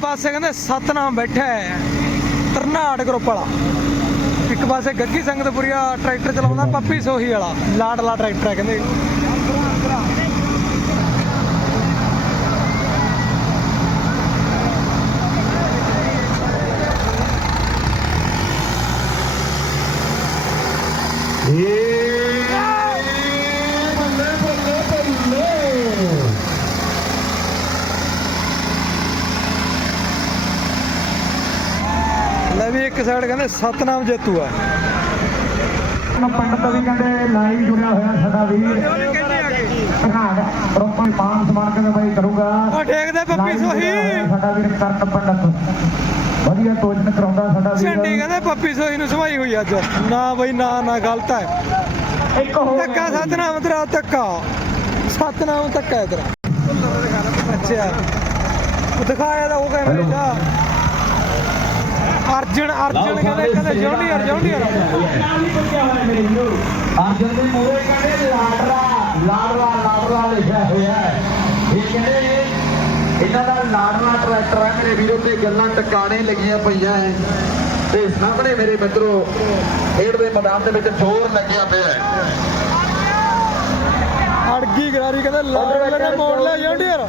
ਪਾਸੇ ਕਹਿੰਦੇ ਸਤਨਾਮ ਬੈਠਾ ਹੈ, ਤਰਨਾੜ ਗਰੁੱਪ ਵਾਲਾ ਇੱਕ ਪਾਸੇ ਗੱਗੀ ਸੰਗਤਪੁਰੀਆ ਟਰੈਕਟਰ ਚਲਾਉਂਦਾ ਪੱਪੀ ਸੋਹੀ ਵਾਲਾ, ਲਾਡਲਾ ਟਰੈਕਟਰ ਹੈ ਕਹਿੰਦੇ। ਬੱਲੇ ਬੱਲੇ ਬੱਲੇ ਲੈ ਵੀ ਇੱਕ ਸਾਈਡ ਕਹਿੰਦੇ ਸਤਨਾਮ ਜੇਤੂ ਆ। ਪੰਡਤ ਵੀ ਕਹਿੰਦੇ ਲਾਈਵ ਜੁੜਿਆ ਹੋਇਆ ਸਾਡਾ ਵੀਰ। ਧਨਾੜ ਪ੍ਰੋਪਰ ਮਾਨ ਸਮਾਨ ਕੇ ਬਾਈ ਕਰੂਗਾ। ਉਹ ਠੇਕਦੇ ਪੱਪੀ ਸੋਹੀ ਜੁੜਿਆ ਹੋਇਆ ਸਾਡਾ ਵੀਰ ਕਰਨ ਪੰਡਤ। ਵਧੀਆ ਤੋਜਨ ਕਰਾਉਂਦਾ ਸਾਡਾ ਝੰਡੀ ਵੀਰ ਕਹਿੰਦੇ ਪੱਪੀ ਸੋਹੀ ਨੂੰ ਸਵਾਈ ਹੋਈ ਅੱਜ। ਨਾ ਬਈ ਨਾ ਨਾ ਗਲਤ ਹੈ। ਇੱਕ ਹੋਰ ਧੱਕਾ ਸਤਨਾਮ ਤੇਰਾ ਧੱਕਾ। ਸਤਨਾਮ ਧੱਕਾ ਹੈ ਤੇਰਾ ਅੱਛਾ। ਉਹ ਦਿਖਾਇਆ ਤਾਂ ਉਹ ਕੈਮਰੇ ਦਾ ਅਰਜਨ ਅਰਜਨ ਕਹਿੰਦੇ ਕਹਿੰਦੇ ਜੌਂਡੀਅਰ ਜੌਂਡੀਅਰ ਅਰਜਨ ਦੇ ਮੂਹਰੇ ਕਹਿੰਦੇ ਲਾਡਰਾ ਲਾਡਰਾ ਲਾਡਰਾ ਲਿਖਿਆ ਹੋਇਆ ਹੈ। ਇਹ ਕਹਿੰਦੇ ਇਹਨਾਂ ਦਾ ਲਾਡਰਾ ਟਰੈਕਟਰ ਹੈ। ਮੇਰੇ ਵੀਰੋ ਤੇ ਗੱਲਾਂ ਟਿਕਾਣੇ ਲੱਗੀਆਂ ਪਈਆਂ ਹੈ। ਤੇ ਸਾਹਮਣੇ ਮੇਰੇ ਮਿੱਤਰੋ ਖੇਡ ਦੇ ਮੈਦਾਨ ਦੇ ਵਿੱਚ ਜ਼ੋਰ ਲੱਗਿਆ ਪਿਆ ਹੈ। ਅੜਗੀ ਗਰਾਰੀ ਕਹਿੰਦੇ ਲਾਲ ਨੇ ਮੋੜ ਲਿਆ ਜੌਂਡੀਅਰ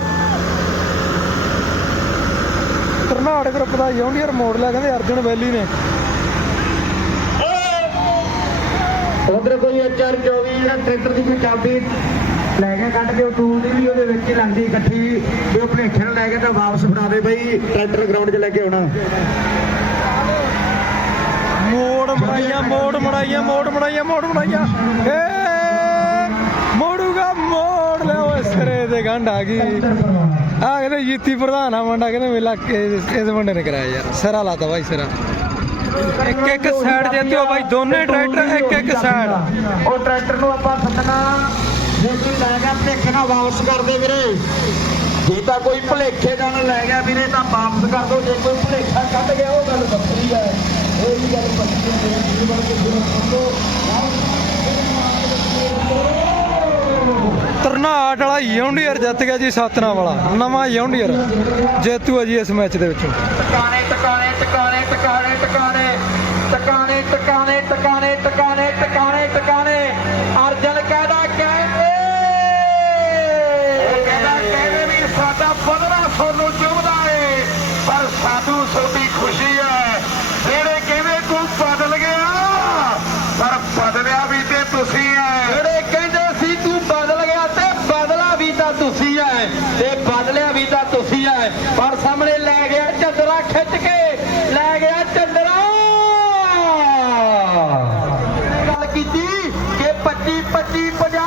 ਕਰਨਾਟਕ ਗਰੁੱਪ ਦਾ ਜੌਂਡੀਅਰ ਮੋੜ ਲਿਆ ਕਹਿੰਦੇ ਅਰਜਨ ਵੈਲੀ ਨੇ। ਉਧਰ ਕੋਈ HR 24 ਜਿਹੜਾ ਟਰੈਕਟਰ ਦੀ ਕੋਈ ਚਾਬੀ ਲੈ ਕੇ ਕੱਢ ਦਿਓ ਟੂਲ ਦੀ ਵੀ ਉਹਦੇ ਵਿੱਚ ਹੀ ਲੰਦੀ ਇਕੱਠੀ ਵੀ ਉਹ ਭਲੇਖੇ ਨਾਲ ਲੈ ਕੇ ਤਾਂ ਵਾਪਸ ਫੜਾ ਦੇ ਬਈ ਟਰੈਕਟਰ ਗਰਾਊਂਡ 'ਚ ਲੈ ਕੇ ਆਉਣਾ। ਮੋੜ ਮੜਾਈਆਂ ਮੋੜ ਮੜਾਈਆਂ ਮੋੜ ਮੜਾਈਆਂ ਮੋੜ ਮੜਾਈਆਂ। ਏ ਮੋੜੂਗਾ ਮੋੜ ਲਿਆ ਓਏ ਸਿਰੇ ਤੇ ਗੰਢ ਆ ਗਈ। ਆ ਕਹਿੰਦੇ ਜੀਤੀ ਪ੍ਰਧਾਨ ਆ ਮੁੰਡਾ, ਕਹਿੰਦੇ ਮੇਲਾ ਇਸ ਮੁੰਡੇ ਨੇ ਕਰਾਇਆ ਯਾਰ? ਸਿਰਾ ਲਾਤਾ ਬਾਈ, ਸਿਰਾ। ਇੱਕ ਇੱਕ ਸਾਈਡ ਜਿੱਤਿਓ ਬਾਈ, ਦੋਨੇ ਟਰੈਕਟਰ ਇੱਕ ਇੱਕ ਸਾਈਡ ਉਹ ਟਰੈਕਟਰ ਨੂੰ ਆਪਾਂ ਸੱਦਣਾ। ਜੇ ਕੋਈ ਲੈ ਗਿਆ, ਭਲੇਖੇ ਨਾਲ ਵਾਪਸ ਕਰ ਦੇ ਵੀਰੇ। ਜੇ ਤਾਂ ਕੋਈ ਭਲੇਖੇ ਨਾਲ ਲੈ ਗਿਆ ਵੀਰੇ, ਤਾਂ ਵਾਪਸ ਕਰ ਦੋ। ਜੇ ਕੋਈ ਭਲੇਖਾ ਕੱਢ ਗਿਆ, ਉਹ ਗੱਲ ਵੱਖਰੀ ਹੈ। ਇਹ ਵੀ ਗੱਲ ਪੱਕੀ ਹੈ। ਮੇਰੇ ਵੀਰ ਬਣ ਕੇ ਤਰਨਾਟ ਵਾਲਾ ਯੌਂਡੀਅਰ ਜਿੱਤ ਗਿਆ ਜੀ ਸਤਨਾ ਵਾਲਾ ਨਵਾਂ ਯੌਂਡੀਅਰ ਜੇਤੂ ਹੈ ਜੀ ਇਸ ਮੈਚ ਦੇ ਵਿੱਚੋਂ। ਟਿਕਾਣੇ ਟਿਕਾਣੇ ਟਿਕਾਣੇ ਟਿਕਾਣੇ ਟਿਕਾਣੇ ਟਿਕਾਣੇ ਟਿਕਾਣੇ ਟਿਕਾਣੇ ਟਿਕਾਣੇ ਟਿਕਾਣੇ ਅਰਜਨ ਕਹਿੰਦਾ ਕਹਿੰਦੇ ਕਹਿੰਦਾ ਕਹਿੰਦੇ ਵੀ ਸਾਡਾ ਬਦਲਾ ਤੁਹਾਨੂੰ ਚੁਭਦਾ ਏ ਪਰ ਸਾਡੂ ਤੁਹਾਡੀ ਖੁਸ਼ੀ ਹੈ ਜਿਹੜੇ ਕਹਿੰਦੇ ਤੂੰ ਬਦਲ ਗਿਆ ਪਰ ਬਦਲਿਆ ਵੀ ਤੇ ਤੁਸੀਂ ਐ ਜਿਹੜੇ ਕਹਿੰਦੇ ਸੀ ਤੂੰ ਬਦਲ ਗਿਆ ਤੇ ਬਦਲਾ ਵੀ ਤਾਂ ਤੁਸੀਂ ਐ ਤੇ ਬਦਲਿਆ ਵੀ ਤਾਂ ਤੁਸੀਂ ਐ ਪਰ ਸਾਹਮਣੇ ਲੈ ਗਿਆ ਚੰਦਰਾ ਖਿੱਚ ਕੇ ਲੈ ਗਿਆ ਚੰਦਰਾ ਗੱਲ ਕੀਤੀ ਕਿ 25 25 50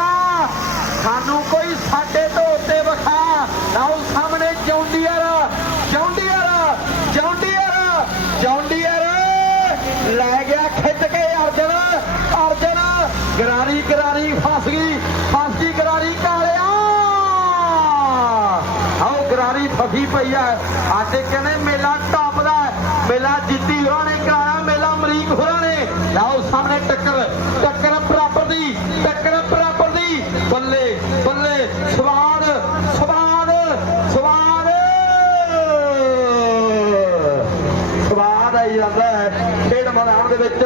ਸਾਨੂੰ ਕੋਈ ਸਾਡੇ ਤੋਂ ਉੱਤੇ ਵਿਖਾ ਲਓ ਸਾਹਮਣੇ ਜੌਂਡੀਅਰ ਜੌਂਡੀਅਰ ਜੌਂਡੀਅਰ ਜੌਂਡੀਅਰ ਲੈ ਗਿਆ ਖਿੱਚ ਕੇ ਅਰਜਨ ਅਰਜਨ ਗਰਾਰੀ ਗਰਾਰੀ ਫਸ ਗਈ ਫਸ ਗਈ ਗਰਾਰੀ ਕਾਲਿਆ। ਆਓ ਗਰਾਰੀ ਫਸੀ ਪਈ ਹੈ ਅੱਜ ਕਹਿੰਦੇ ਮੇਲਾ ਟੌਪ ਮੇਲਾ ਜਿੱਤੀ ਹੋਰਾਂ ਨੇ ਕਰਾਇਆ ਮੇਲਾ ਅਮਰੀਕ ਹੋਰਾਂ ਨੇ। ਲਓ ਸਾਹਮਣੇ ਟੱਕਰ ਟੱਕਰ ਬਰਾਬਰ ਦੀ, ਟੱਕਰ ਬਰਾਬਰ ਦੀ। ਬੱਲੇ ਬੱਲੇ, ਸਵਾਦ ਸਵਾਦ ਸਵਾਦ। ਸਵਾਦ ਆਈ ਜਾਂਦਾ ਹੈ, ਖੇਡ ਮੈਦਾਨ ਦੇ ਵਿੱਚ।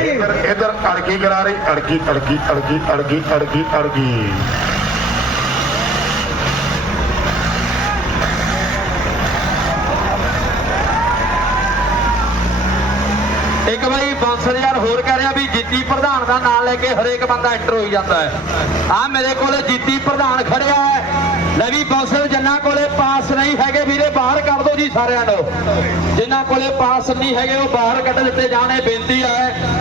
ਟਾਪੀ ਇਧਰ ਅੜਕੀ ਕਰਾ ਰਹੀ ਅੜਕੀ ਅੜਕੀ ਅੜਕੀ ਅੜਕੀ ਅੜਕੀ ਅੜਕੀ ਇੱਕ ਵਾਰੀ ਬਾਂਸਲ ਯਾਰ ਹੋਰ ਕਹਿ ਰਿਹਾ ਵੀ ਜੀਤੀ ਪ੍ਰਧਾਨ ਦਾ ਨਾਮ ਲੈ ਕੇ ਹਰੇਕ ਬੰਦਾ ਐਂਟਰ ਹੋਈ ਜਾਂਦਾ ਹੈ। ਆ ਮੇਰੇ ਕੋਲ ਜੀਤੀ ਪ੍ਰਧਾਨ ਖੜਿਆ ਹੈ। ਲੈ ਵੀ ਬਾਂਸਲ ਜਿਨ੍ਹਾਂ ਕੋਲੇ ਪਾਸ ਨਹੀਂ ਹੈਗੇ ਵੀਰੇ, ਬਾਹਰ ਕੱਢ ਦਿਓ ਜੀ ਸਾਰਿਆਂ ਨੂੰ। ਜਿਨ੍ਹਾਂ ਕੋਲੇ ਪਾਸ ਨਹੀਂ ਹੈਗੇ, ਉਹ ਬਾਹਰ ਕੱਢ ਦਿੱਤੇ ਜਾਣੇ, ਬੇਨਤੀ ਹੈ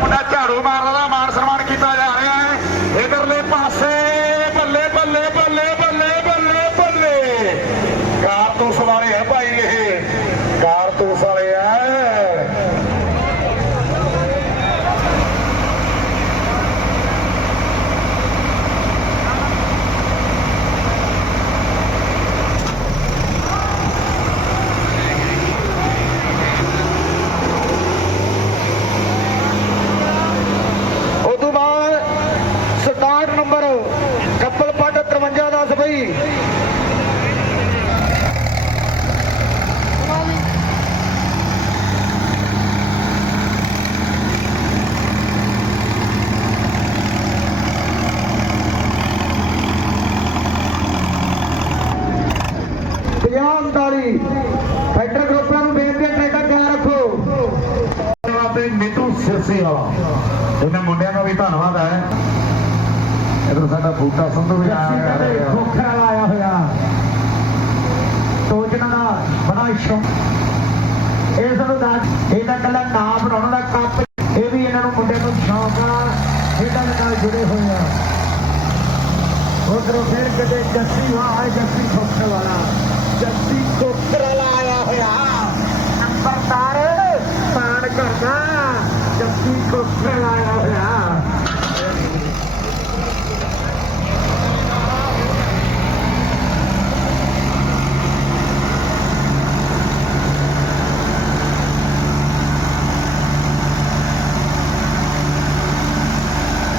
ਮੁੰਡਾ ਝਾੜੂ ਮਾਰਨ ਦਾ ਮਾਨ ਸਨਮਾਨ ਕੀਤਾ ਜਾ ਰਿਹਾ ਹੈ ਇਧਰਲੇ ਪਾਸੇ ਬੱਲੇ ਬੱਲੇ ਬੱਲੇ ਬੱਲੇ ਬੱਲੇ ਬੱਲੇ ਕਾਰਤੂਸ ਵਾਲੇ ਹੈ ਭਾਈ ਇਹ ਕਾਰਤੂਸ ਵਾਲੇ ਆ ਉਦੋਂ ਬਾਅਦ ਸਰਦਾਰ ਇਹਨਾਂ ਮੁੰਡਿਆਂ ਦਾ ਵੀ ਧੰਨਵਾਦ ਹੈ। ਇਧਰ ਸਾਡਾ ਬੂਟਾ ਸੰਧੂ ਵੀ ਆਇਆ ਹੋਇਆ। ਖੋਖਰ ਵਾਲਾ ਆਇਆ ਹੋਇਆ। ਸੋਚਣਾ ਦਾ ਬੜਾ ਸ਼ੌਕ ਇਹ ਸਾਨੂੰ ਦੱਸ ਇਹਦਾ ਕੱਲਾ ਨਾਮ ਬਣਾਉਣ ਦਾ ਕੱਪ ਇਹ ਵੀ ਇਹਨਾਂ ਨੂੰ ਮੁੰਡਿਆਂ ਨੂੰ ਸ਼ੌਂਕ ਆ। ਖੇਡਾਂ ਦੇ ਨਾਲ ਜੁੜੇ ਹੋਏ ਆ। ਉਧਰੋਂ ਫਿਰ ਕਿਤੇ ਜੱਸੀ ਵਾ ਜੱਸੀ ਖੋਖਰ ਵਾਲਾ। ਜੱਸੀ ਖੋਖਰ ਵਾਲਾ ਆਇਆ ਹੋਇਆ ਨੰਬਰਦਾਰ ਮਾਣ ਕਰਦਾ ਜੱਸੀ ਖੋਖਰ ਵਾਲਾ ਆਇਆ ਹੋਇਆ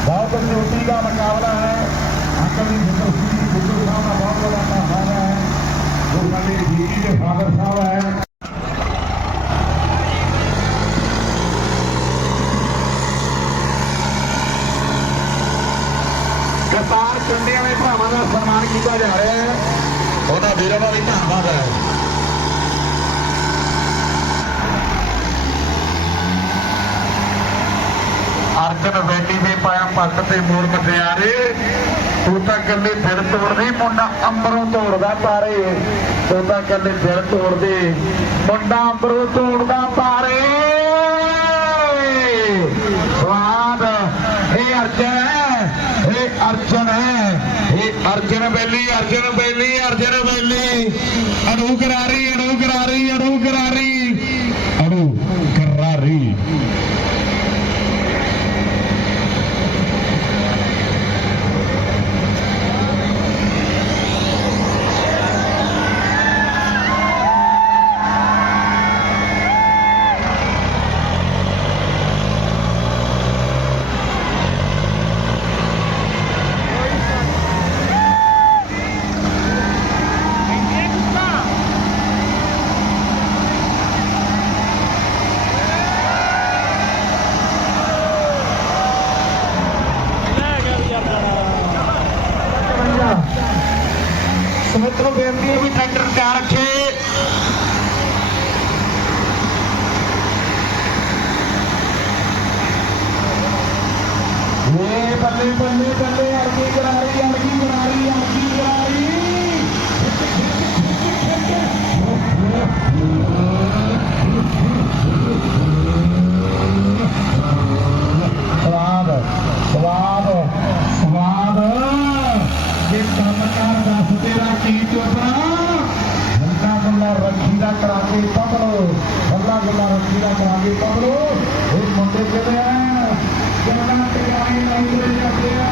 ਬਹੁਤ ਚੋਟੀ ਦਾ ਮੁਕਾਬਲਾ ਹੈ। ਅੰਕਲ ਜੀ ਦੋਸਤੀ ਜੀ ਗੁਰੂ ਸਾਹਿਬ ਦਾ ਬਹੁਤ ਬੜਾ ਧੰਨਵਾਦ ਹੈ। ਜੋ ਸਾਡੇ ਬੀਬੀ ਦੇ ਫਾਦਰ ਸਾਹਿਬ ਹੈ ਕਰਤਾਰ ਚੰਡੇ ਵਾਲੇ ਭਰਾਵਾਂ ਦਾ ਸਨਮਾਨ ਕੀਤਾ ਜਾ ਰਿਹਾ ਹੈ ਉਹਨਾਂ ਵੀਰਾਂ ਦਾ ਵੀ ਧੰਨਵਾਦ ਹੈ। ਅਰਜਨ ਵੈਲੀ ਦੇ ਪਾਇਆ ਪੱਗ ਤੇ ਮੋੜ ਮਟਿਆਰੇ ਤੂੰ ਤਾਂ ਕੱਲੇ ਦਿਲ ਤੋੜਦੀ, ਮੁੰਡਾ ਅੰਬਰੋਂ ਤੋੜਦਾ ਪਾਰੇ। ਤੂੰ ਤਾਂ ਕੱਲੇ ਦਿਲ ਤੋੜਦੇ, ਮੁੰਡਾ ਅੰਬਰੋਂ ਤੋੜਦਾ ਪਾਰੇ। ਸਵਾਦ ਇਹ ਅਰਜਨ ਹੈ, ਇਹ ਅਰਜਨ ਹੈ। ਇਹ ਅਰਜਨ ਬੈਲੀ ਅਰਜਨ ਬੈਲੀ, ਅਰਜਨ Hum. ਸਮਿਤ ਨੂੰ ਬੇਨਤੀ ਹੈ ਵੀ ਟਰੈਕਟਰ ਤਿਆਰ ਰੱਖੇ। ਏ ਬੱਲੇ ਬੱਲੇ ਬੱਲੇ ਅੜਕੀ ਕਰਾਰੀ ਅੜਕੀ ਕਰਾਰੀ ਅੜਕੀ ਕਰਾਰੀ ਸਵਾਦ ਸਵਾਦ ਸਵਾਦ ਇਹ ਕੰਮ ਕਰ ਦੱਸ ਤੇਰਾ ਕੀ ਚੋਪੜਾ ਹੰਦਾ ਗੁੱਲਾ ਰੱਖੀ ਦਾ ਕਰਾ ਕੇ ਪਬਲੋ ਹੰਦਾ ਗੁੱਲਾ ਰੱਖੀ ਦਾ ਕਰਾ ਕੇ ਪਬਲੋ ਇਹ ਮੁੰਡੇ ਕਿਹੜੇ ਆ ਜਨਮ ਤੇ ਆਏ ਨਹੀਂ ਦੇ ਜਾਂਦੇ ਆ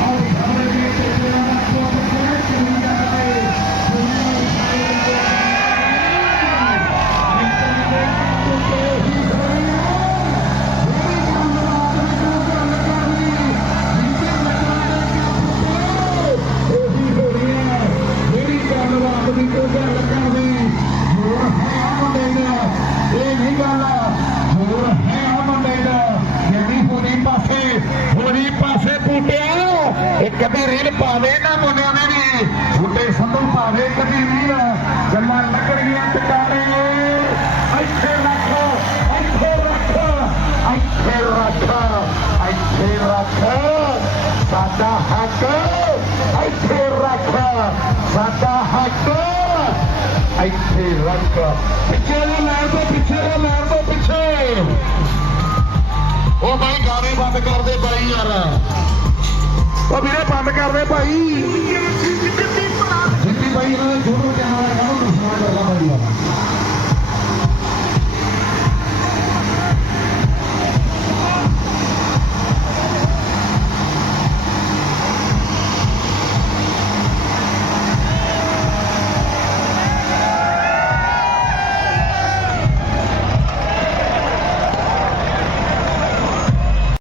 ਆਓ ਸਾਡੇ ਦੇ ਤੇ ਤੇਰਾ ਦਾ ਕੋਪ ਕਿਹੜਾ ਚਲੀ ਜਾਂਦਾ ਏ ਉਹੀ ਹੋ ਰਹੀ ਹੈ ਜਿਹੜੀ ਗੱਲਬਾਤ ਦੀ ਕੋਈ ਗੱਲ ਕਰਦੇ ਹੋਰ ਹੈ ਆ ਮੁੰਡੇ ਦਾ ਇਹ ਨਹੀਂ ਗੱਲ ਹੋਰ ਹੈ ਆ ਮੁੰਡੇ ਦਾ ਜਿਹੜੀ ਹੋਰੀ ਪਾਸੇ ਹੋਰੀ ਪਾਸੇ ਪੁੱਟਿਆ ਇਹ ਕਦੀ ਰੀਲ ਪਾਵੇ ਨਾ ਮੁੰਡਿਆਂ ਨੇ ਵੀ ਬੂਟੇ ਸੰਧੂ ਪਾਵੇ ਕਦੀ ਰੀਲ ਗੱਲਾਂ ਲੱਗਣਗੀਆਂ ਟਿਕਾਣੇ ਇੱਥੇ ਰੱਖ ਇੱਥੇ ਰੱਖ ਇੱਥੇ ਰੱਖ ਇੱਥੇ ਰੱਖ ਸਾਡਾ ਹੱਕ ਇੱਥੇ ਰੱਖ ਸਾਡਾ ਹੱਕ ਇੱਥੇ ਰੱਖ ਪਿੱਛੇ ਨੂੰ ਲੈਣ ਤੋਂ ਪਿੱਛੇ ਨੂੰ ਲੈਣ ਤੋਂ ਪਿੱਛੇ ਉਹ ਭਾਈ ਗਾਣੇ ਬੰਦ ਕਰ ਦੇ ਬਾਈ ਯਾਰ ਉਹ ਵੀਰੇ ਬੰਦ ਕਰ ਦੇ ਭਾਈ பயிர் தொண்ணூற்றி நாலாயிரம் கடன் மாநிலம்